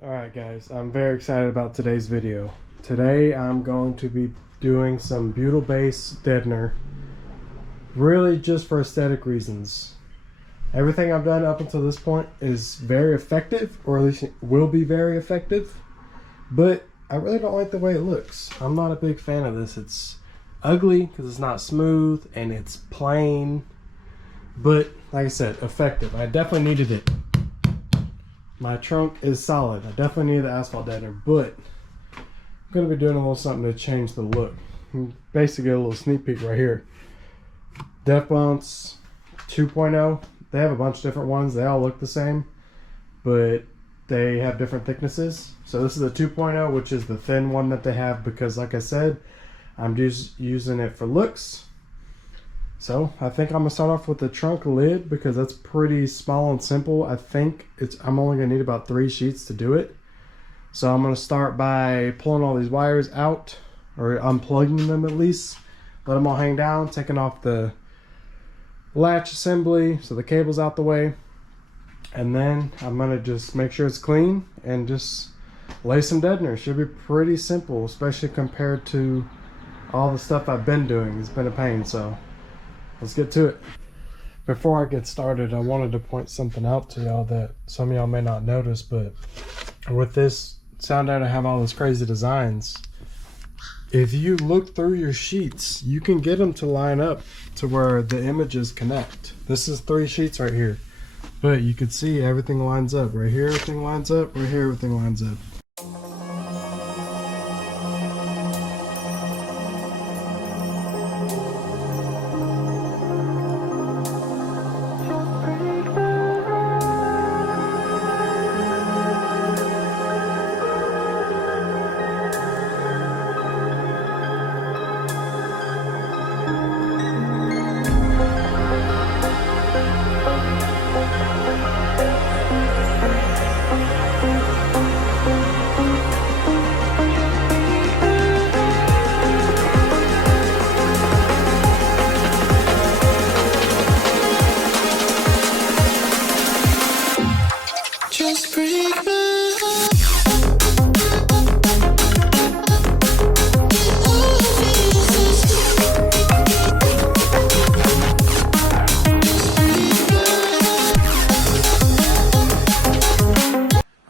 Alright guys, I'm very excited about today's video. Today I'm going to be doing some butyl base deadener, really just for aesthetic reasons. Everything I've done up until this point is very effective, or at least it will be very effective, but I really don't like the way it looks. I'm not a big fan of this. It's ugly because it's not smooth and it's plain, but like I said, effective. I definitely needed it. My trunk is solid. I definitely need the asphalt deadener, but I'm going to be doing a little something to change the look. Basically, a little sneak peek right here. Def Bounce 2.0. They have a bunch of different ones. They all look the same, but they have different thicknesses. So this is the 2.0, which is the thin one that they have because, like I said, I'm just using it for looks. So I think I'm gonna start off with the trunk lid because that's pretty small and simple. I think I'm only gonna need about 3 sheets to do it. So I'm gonna start by pulling all these wires out, or unplugging them at least. Let them all hang down, taking off the latch assembly so the cable's out the way. And then I'm gonna just make sure it's clean and just lay some deadener. It should be pretty simple, especially compared to all the stuff I've been doing. It's been a pain, so let's get to it. Before I get started, I wanted to point something out to y'all that some of y'all may not notice, but with this sound out, I have all these crazy designs. If you look through your sheets, you can get them to line up to where the images connect. This is 3 sheets right here, but you can see everything lines up. Right here, everything lines up. Right here, everything lines up.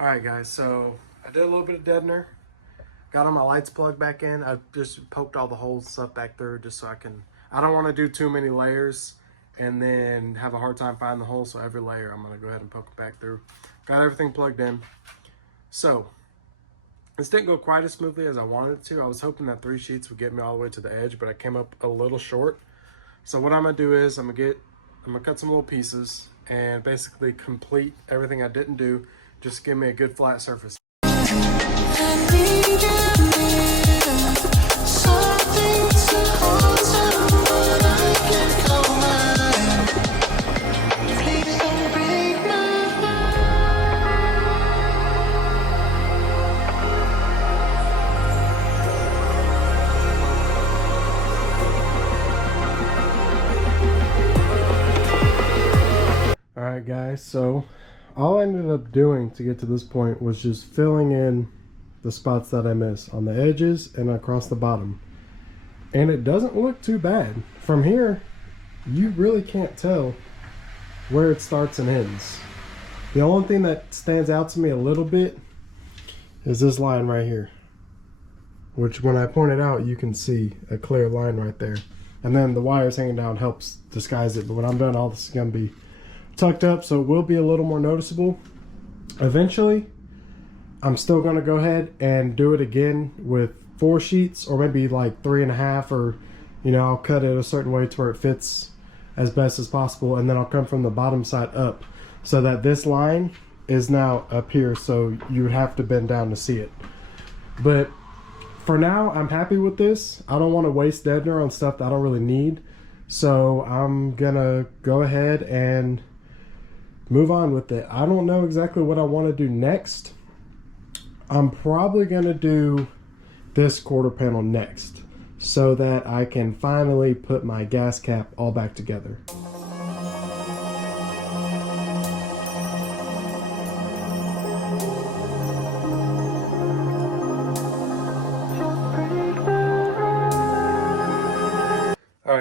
Alright guys, so I did a little bit of deadener, got all my lights plugged back in. I just poked all the holes and stuff back through just so I don't want to do too many layers and then have a hard time finding the holes, so every layer I'm going to go ahead and poke it back through. Got everything plugged in. So this didn't go quite as smoothly as I wanted it to. I was hoping that 3 sheets would get me all the way to the edge, but I came up a little short. So what I'm going to do is I'm going to cut some little pieces and basically complete everything I didn't do. Just give me a good flat surface. Alright guys, so all I ended up doing to get to this point was just filling in the spots that I missed on the edges and across the bottom. And it doesn't look too bad. From here, you really can't tell where it starts and ends. The only thing that stands out to me a little bit is this line right here, which when I point it out, you can see a clear line right there. And then the wires hanging down helps disguise it. But when I'm done, all this is going to be tucked up, so it will be a little more noticeable. Eventually, I'm still going to go ahead and do it again with 4 sheets, or maybe like 3.5, or I'll cut it a certain way to where it fits as best as possible, and then I'll come from the bottom side up so that this line is now up here, so you would have to bend down to see it. But for now, I'm happy with this. I don't want to waste deadener on stuff that I don't really need, so I'm gonna go ahead and move on with it. I don't know exactly what I want to do next. I'm probably going to do this quarter panel next so that I can finally put my gas cap all back together.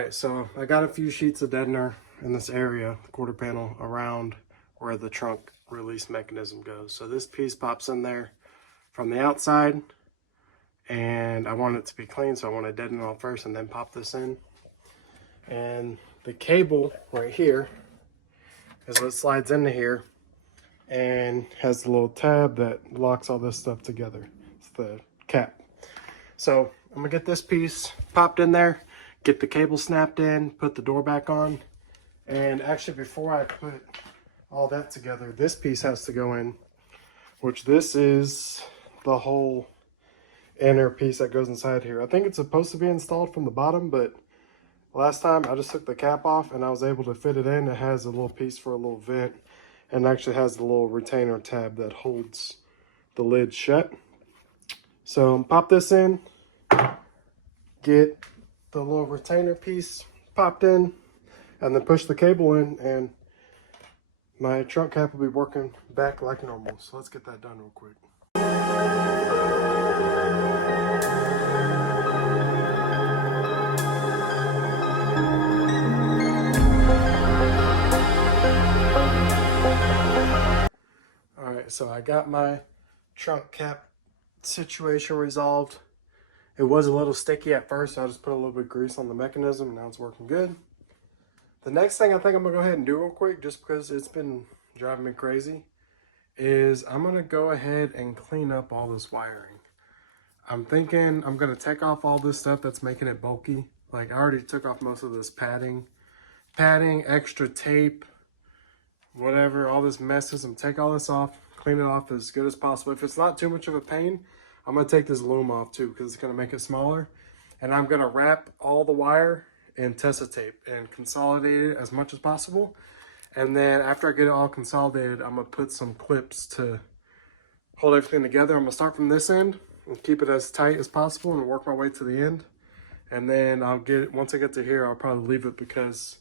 right, so I got a few sheets of deadener in this area, the quarter panel, around where the trunk release mechanism goes. So this piece pops in there from the outside, and I want it to be clean, so I want to deaden it off first and then pop this in. And the cable right here is what slides into here and has the little tab that locks all this stuff together. It's the cap. So I'm gonna get this piece popped in there, get the cable snapped in, put the door back on. And actually, before I put all that together, this piece has to go in, which this is the whole inner piece that goes inside here. I think it's supposed to be installed from the bottom, but last time I just took the cap off and I was able to fit it in. It has a little piece for a little vent and actually has the little retainer tab that holds the lid shut. So pop this in, get the little retainer piece popped in, and then push the cable in, and my trunk cap will be working back like normal. So let's get that done real quick. All right, so I got my trunk cap situation resolved. It was a little sticky at first, so I just put a little bit of grease on the mechanism, and now it's working good. The next thing I think I'm gonna go ahead and do real quick, just because it's been driving me crazy, is I'm gonna go ahead and clean up all this wiring. I'm thinking I'm gonna take off all this stuff that's making it bulky. Like, I already took off most of this padding, extra tape, whatever, all this messes. I'm gonna take all this off, clean it off as good as possible. If it's not too much of a pain, I'm gonna take this loom off too, because it's gonna make it smaller. And I'm gonna wrap all the wire in Tessa tape and consolidate it as much as possible. And then after I get it all consolidated, I'm gonna put some clips to hold everything together. I'm gonna start from this end and keep it as tight as possible and work my way to the end. And then I'll get it, once I get to here, I'll probably leave it because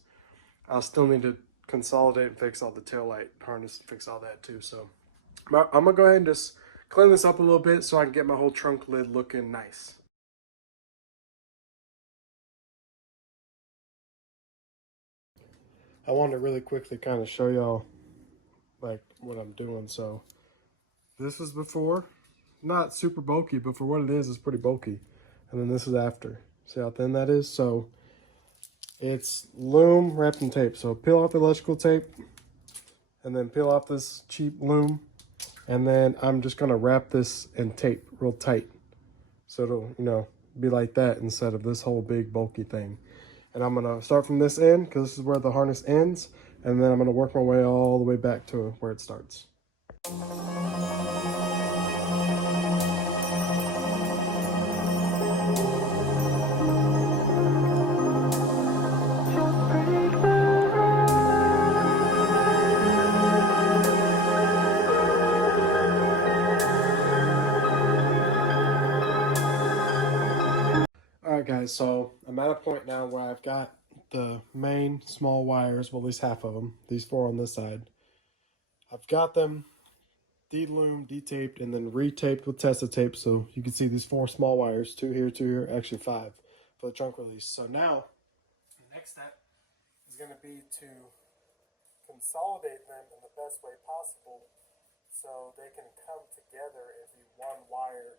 I'll still need to consolidate and fix all the taillight harness and fix all that too. So I'm gonna go ahead and just clean this up a little bit so I can get my whole trunk lid looking nice. I wanted to really quickly kind of show y'all like what I'm doing. So this was before, not super bulky, but for what it is, it's pretty bulky. And then this is after. See how thin that is? So it's loom wrapped in tape. So peel off the electrical tape and then peel off this cheap loom. And then I'm just gonna wrap this in tape real tight. So it'll, you know, be like that instead of this whole big bulky thing. And I'm gonna start from this end because this is where the harness ends. And then I'm gonna work my way all the way back to where it starts. Alright guys, so I'm at a point now where I've got the main small wires, well at least half of them, these four on this side. I've got them de-loomed, de-taped, and then re-taped with Tessa tape, so you can see these four small wires, two here, actually five, for the trunk release. So now, the next step is going to be to consolidate them in the best way possible so they can come together and be one wire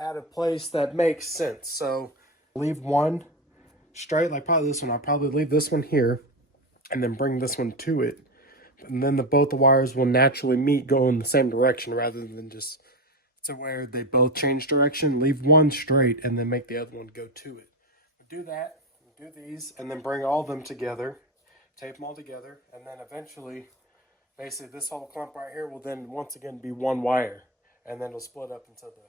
at a place that makes sense. So leave one straight, like probably this one. I'll probably leave this one here and then bring this one to it. And then both the wires will naturally meet, go in the same direction rather than just to where they both change direction. Leave one straight and then make the other one go to it. We'll do that, we'll do these, and then bring all of them together, tape them all together, and then eventually, basically this whole clump right here will then once again be one wire, and then it'll split up into the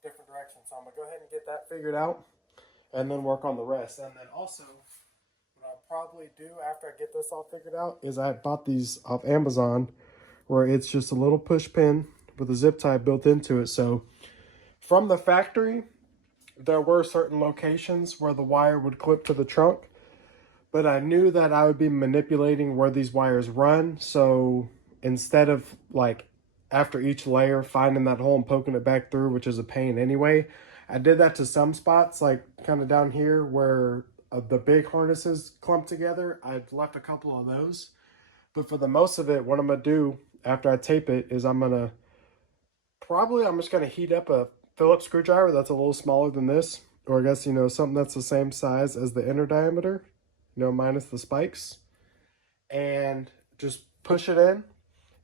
different directions. So I'm gonna go ahead and get that figured out and then work on the rest. And then also what I'll probably do after I get this all figured out is I bought these off Amazon where it's just a little push pin with a zip tie built into it. So from the factory there were certain locations where the wire would clip to the trunk, but I knew that I would be manipulating where these wires run. So instead of like after each layer finding that hole and poking it back through, which is a pain anyway, I did that to some spots, like kind of down here where the big harnesses clumped together. I've left a couple of those. But for the most of it, what I'm going to do after I tape it is I'm just going to heat up a Phillips screwdriver that's a little smaller than this. Or I guess, something that's the same size as the inner diameter, minus the spikes. And just push it in.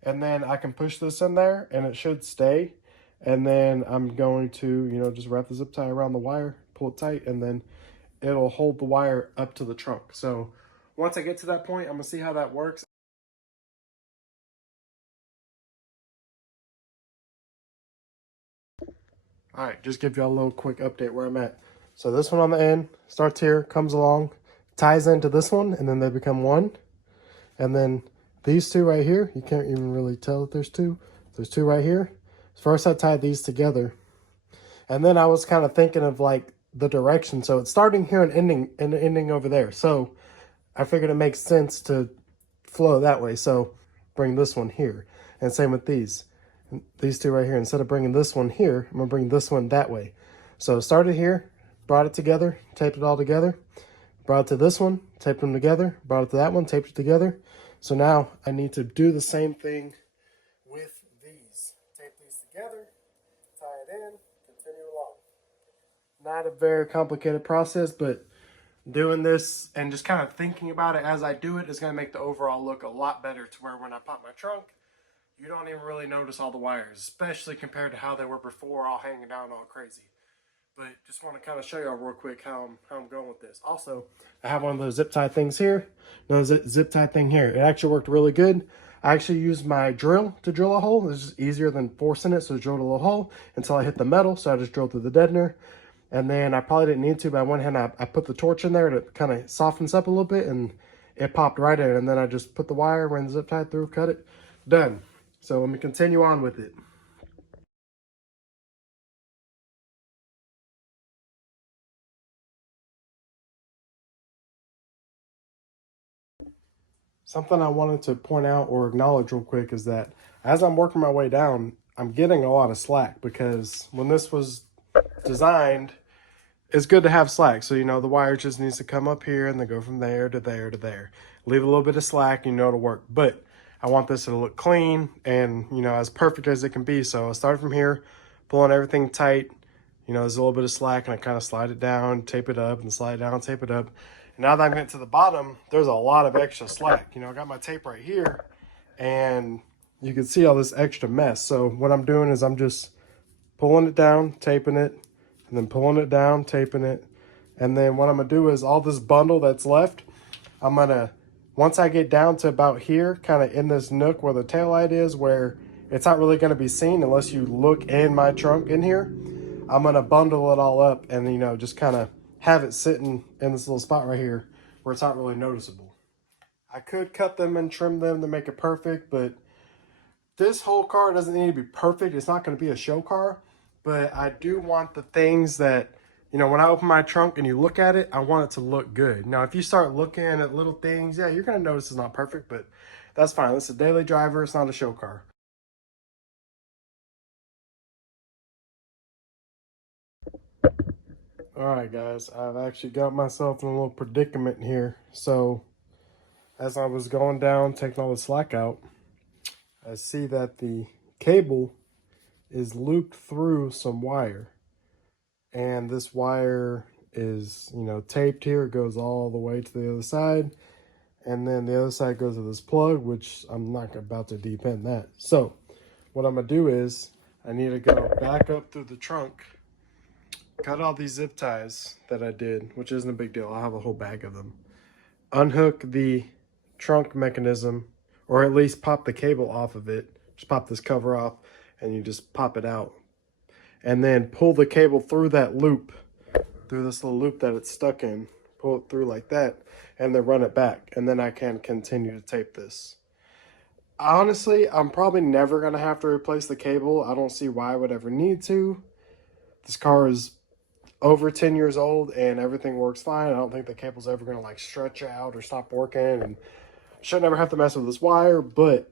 And then I can push this in there and it should stay. And then I'm going to, just wrap the zip tie around the wire, pull it tight, and then it'll hold the wire up to the trunk. So once I get to that point, I'm gonna see how that works. All right, just give y'all a little quick update where I'm at. So this one on the end starts here, comes along, ties into this one, and then they become one. And then these two right here, you can't even really tell that there's two. There's two right here. First I tied these together. And then I was kind of thinking of like the direction. So it's starting here and ending over there. So I figured it makes sense to flow that way. So bring this one here. And same with these two right here. Instead of bringing this one here, I'm gonna bring this one that way. So started here, brought it together, taped it all together, brought it to this one, taped them together, brought it to that one, taped it together. So now I need to do the same thing with these. Tape these together, tie it in, continue along. Not a very complicated process, but doing this and just kind of thinking about it as I do it is going to make the overall look a lot better, to where when I pop my trunk, you don't even really notice all the wires, especially compared to how they were before, all hanging down all crazy. But just want to kind of show y'all real quick how I'm going with this. Also, I have one of those zip tie things here. No zip tie thing here. It actually worked really good. I actually used my drill to drill a hole. It's just easier than forcing it, so I drilled a little hole until I hit the metal. So I just drilled through the deadener. And then I probably didn't need to, but I went ahead and I put the torch in there and it kind of softens up a little bit, and it popped right in. And then I just put the wire, ran the zip tie through, cut it, done. So let me continue on with it. Something I wanted to point out or acknowledge real quick is that as I'm working my way down, I'm getting a lot of slack, because when this was designed, it's good to have slack. So, the wire just needs to come up here and then go from there to there to there. Leave a little bit of slack, it'll work. But I want this to look clean and, as perfect as it can be. So I started from here, pulling everything tight. There's a little bit of slack, and I kind of slide it down, tape it up, and slide it down, tape it up. And now that I'm getting to the bottom, there's a lot of extra slack. I got my tape right here, and you can see all this extra mess. So what I'm doing is I'm just pulling it down, taping it, and then pulling it down, taping it. And then what I'm gonna do is all this bundle that's left, I'm gonna, once I get down to about here, kind of in this nook where the taillight is, where it's not really gonna be seen unless you look in my trunk in here, I'm gonna bundle it all up and, just kind of have it sitting in this little spot right here where it's not really noticeable. I could cut them and trim them to make it perfect, but this whole car doesn't need to be perfect. It's not going to be a show car, but I do want the things that, when I open my trunk and you look at it, I want it to look good. Now, if you start looking at little things, yeah, you're going to notice it's not perfect, but that's fine. It's a daily driver. It's not a show car. All right, guys, I've actually got myself in a little predicament here. So as I was going down, taking all the slack out, I see that the cable is looped through some wire. And this wire is, taped here. It goes all the way to the other side. And then the other side goes to this plug, which I'm not about to deep end that. So what I'm going to do is I need to go back up through the trunk, cut all these zip ties that I did, which isn't a big deal. I'll have a whole bag of them. Unhook the trunk mechanism, or at least pop the cable off of it. Just pop this cover off and you just pop it out. And then pull the cable through that loop, through this little loop that it's stuck in. Pull it through like that, and then run it back. And then I can continue to tape this. Honestly, I'm probably never going to have to replace the cable. I don't see why I would ever need to. This car is over 10 years old and everything works fine. I don't think the cable's ever going to like stretch out or stop working, and should never have to mess with this wire, but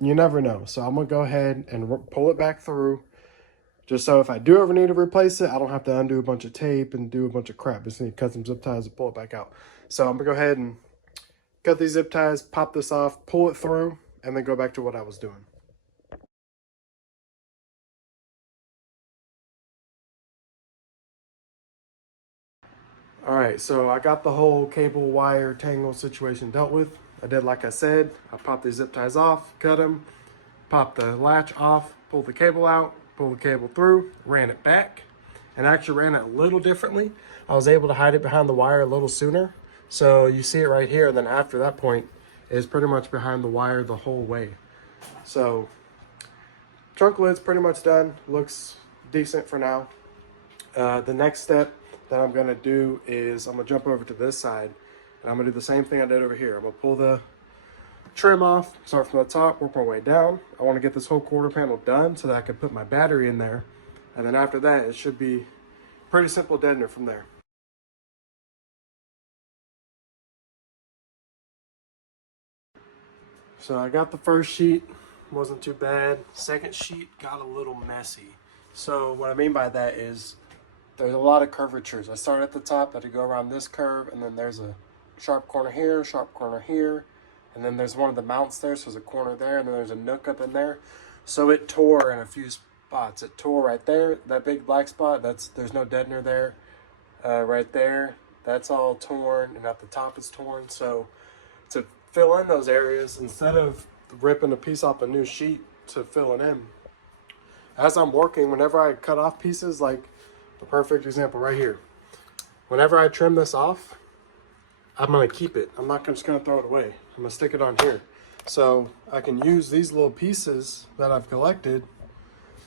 you never know. So I'm going to go ahead and pull it back through. Just so if I do ever need to replace it, I don't have to undo a bunch of tape and do a bunch of crap. Just need to cut some zip ties and pull it back out. So I'm gonna go ahead and cut these zip ties, pop this off, pull it through, and then go back to what I was doing. All right, so I got the whole cable wire tangle situation dealt with. I did like I said. I popped these zip ties off, cut them, popped the latch off, pulled the cable out, pulled the cable through, ran it back, and actually ran it a little differently. I was able to hide it behind the wire a little sooner. So you see it right here, and then after that point, it's pretty much behind the wire the whole way. So trunk lid's pretty much done. Looks decent for now. The next step that I'm gonna do is I'm gonna jump over to this side, and I'm gonna do the same thing I did over here. I'm gonna pull the trim off, start from the top, work my way down. I want to get this whole quarter panel done so that I can put my battery in there. And then after that, it should be pretty simple deadener from there. So I got the first sheet, wasn't too bad. Second sheet got a little messy. So what I mean by that is there's a lot of curvatures. I start at the top, I had to go around this curve, and then there's a sharp corner here, and then there's one of the mounts there, so there's a corner there, and then there's a nook up in there. So it tore in a few spots. It tore right there, that big black spot, there's no deadener there. Right there, that's all torn, and at the top it's torn. So to fill in those areas, instead of ripping a piece off a new sheet to fill it in, as I'm working, whenever I cut off pieces, like the perfect example right here, whenever I trim this off, I'm gonna keep it. I'm not just gonna throw it away. I'm gonna stick it on here. So I can use these little pieces that I've collected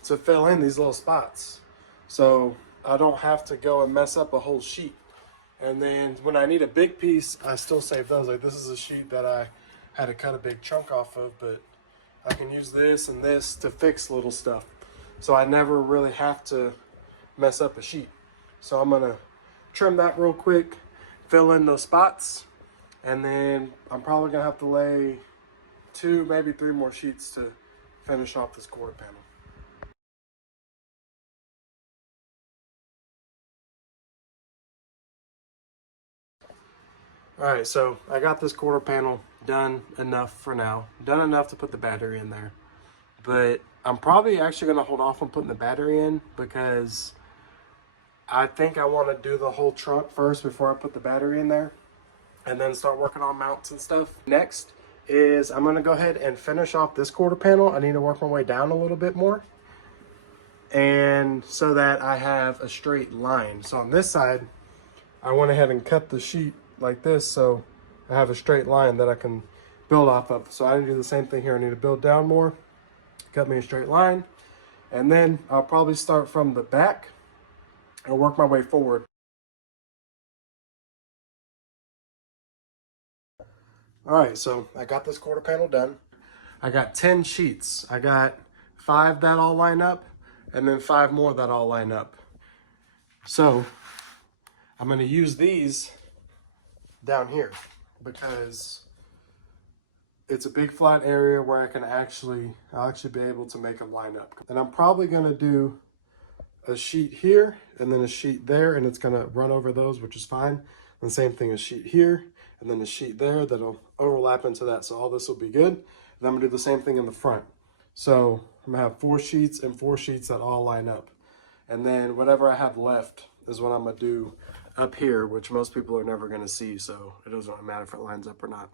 to fill in these little spots. So I don't have to go and mess up a whole sheet. And then when I need a big piece, I still save those. Like this is a sheet that I had to cut a big chunk off of, but I can use this and this to fix little stuff. So I never really have to mess up a sheet. So I'm gonna trim that real quick, fill in those spots, and then I'm probably gonna have to lay 2, maybe 3 more sheets to finish off this quarter panel. All right, so I got this quarter panel done enough for now, done enough to put the battery in there, but I'm probably actually gonna hold off on putting the battery in because I think I want to do the whole trunk first before I put the battery in there, and then start working on mounts and stuff. Next is I'm going to go ahead and finish off this quarter panel. I need to work my way down a little bit more, and so that I have a straight line. So on this side, I went ahead and cut the sheet like this so I have a straight line that I can build off of. So I need to do the same thing here. I need to build down more, cut me a straight line, and then I'll probably start from the back and work my way forward. All right, so I got this quarter panel done. I got 10 sheets. I got 5 that all line up, and then 5 more that all line up. So I'm gonna use these down here because it's a big flat area where I'll actually be able to make them line up. And I'm probably gonna do a sheet here and then a sheet there, and it's gonna run over those, which is fine. And the same thing, a sheet here and then a sheet there that'll overlap into that. So all this will be good. And I'm gonna do the same thing in the front. So I'm gonna have 4 sheets and 4 sheets that all line up. And then whatever I have left is what I'm gonna do up here, which most people are never gonna see. So it doesn't matter if it lines up or not.